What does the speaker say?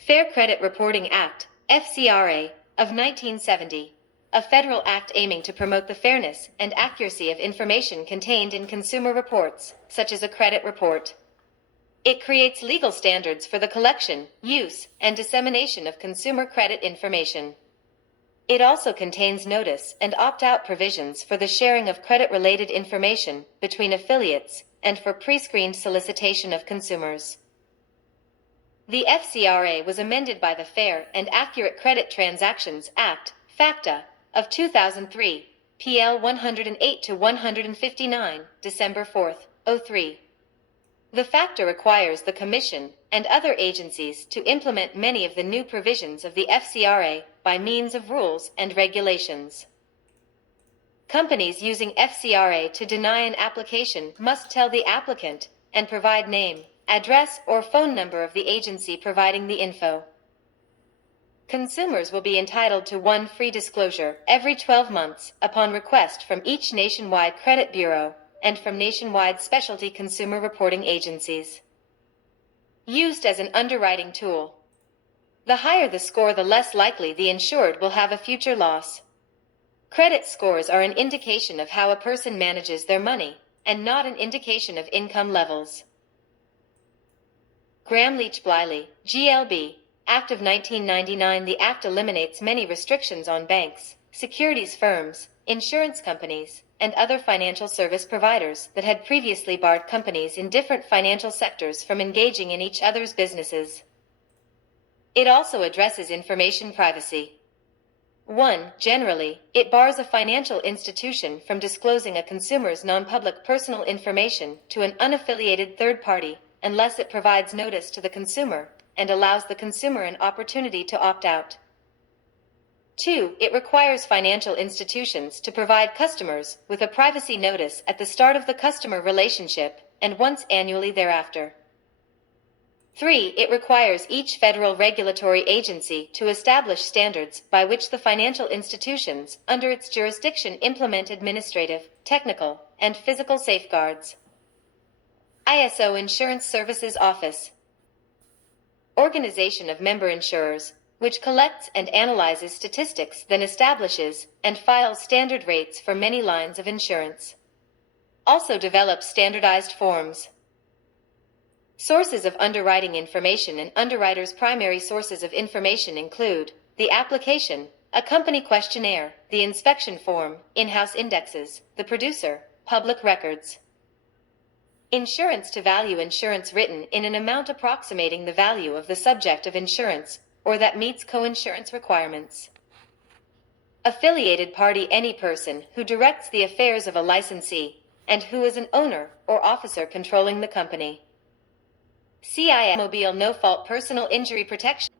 Fair Credit Reporting Act, FCRA, of 1970, a federal act aiming to promote the fairness and accuracy of information contained in consumer reports, such as a credit report. It creates legal standards for the collection, use, and dissemination of consumer credit information. It also contains notice and opt-out provisions for the sharing of credit-related information between affiliates and for pre-screened solicitation of consumers. The FCRA was amended by the Fair and Accurate Credit Transactions Act, FACTA, of 2003, PL 108-159, December 4, 03. The FACTA requires the Commission and other agencies to implement many of the new provisions of the FCRA by means of rules and regulations. Companies using FCRA to deny an application must tell the applicant and provide name, address, or phone number of the agency providing the info. Consumers will be entitled to one free disclosure every 12 months upon request from each nationwide credit bureau and from nationwide specialty consumer reporting agencies. Used as an underwriting tool. The higher the score, the less likely the insured will have a future loss. Credit scores are an indication of how a person manages their money, and not an indication of income levels. Gramm-Leach-Bliley, GLB, Act of 1999. The Act eliminates many restrictions on banks, securities firms, insurance companies, and other financial service providers that had previously barred companies in different financial sectors from engaging in each other's businesses. It also addresses information privacy. 1. Generally, it bars a financial institution from disclosing a consumer's non-public personal information to an unaffiliated third party unless it provides notice to the consumer and allows the consumer an opportunity to opt out. 2. It requires financial institutions to provide customers with a privacy notice at the start of the customer relationship and once annually thereafter. 3. It requires each federal regulatory agency to establish standards by which the financial institutions under its jurisdiction implement administrative, technical, and physical safeguards. ISO Insurance Services Office. Organization of member insurers, which collects and analyzes statistics, then establishes and files standard rates for many lines of insurance. Also develops standardized forms. Sources of underwriting information and underwriters' primary sources of information include the application, a company questionnaire, the inspection form, in-house indexes, the producer, public records. Insurance to value insurance written in an amount approximating the value of the subject of insurance or that meets co-insurance requirements. Affiliated party, any person who directs the affairs of a licensee and who is an owner or officer controlling the company. CIM Mobile no-fault personal injury protection.